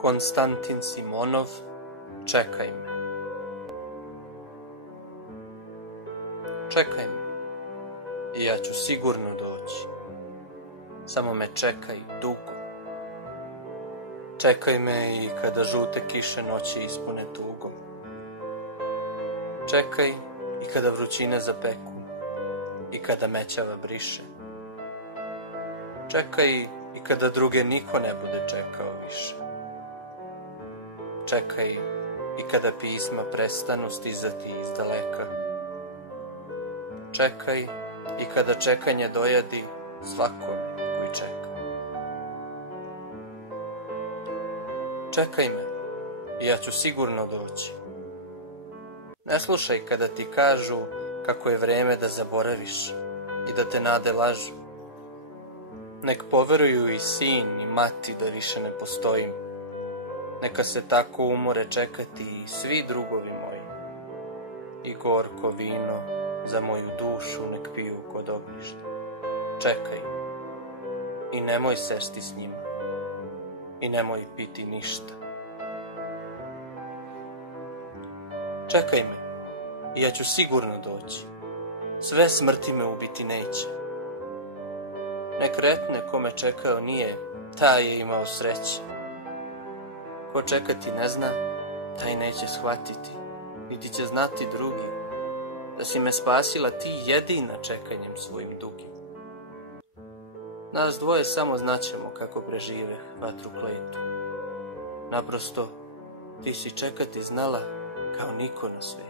Konstantin Simonov, čekaj me. Čekaj me i ja ću sigurno doći. Samo me čekaj dugo. Čekaj me i kada žute kiše noći ispune tugom. Čekaj i kada vrućine zapeku i kada mećava briše. Čekaj i kada druge niko ne bude čekao više. Čekaj i kada pisma prestanu stizati iz daleka. Čekaj i kada čekanje dojadi svakome koji čeka. Čekaj me i ja ću sigurno doći. Ne slušaj kada ti kažu kako je vreme da zaboraviš i da te nade lažu. Nek poveruju i sin i mati da više ne postojim. Neka se tako umore čekati i svi drugovi moji. I gorko vino za moju dušu nek piju kod ognjišta. Čekaj i nemoj sesti s njima i nemoj piti ništa. Čekaj me i ja ću sigurno doći. Sve smrti me ubiti neće. Nek retne ko me čekao nije, taj je imao sreće. Ko čekati ne zna, taj neće shvatiti, niti će znati drugi, da si me spasila ti jedina čekanjem svojim dugim. Nas dvoje samo znaćemo kako prežive vatru kletu. Naprosto, ti si čekati znala kao niko na svijetu.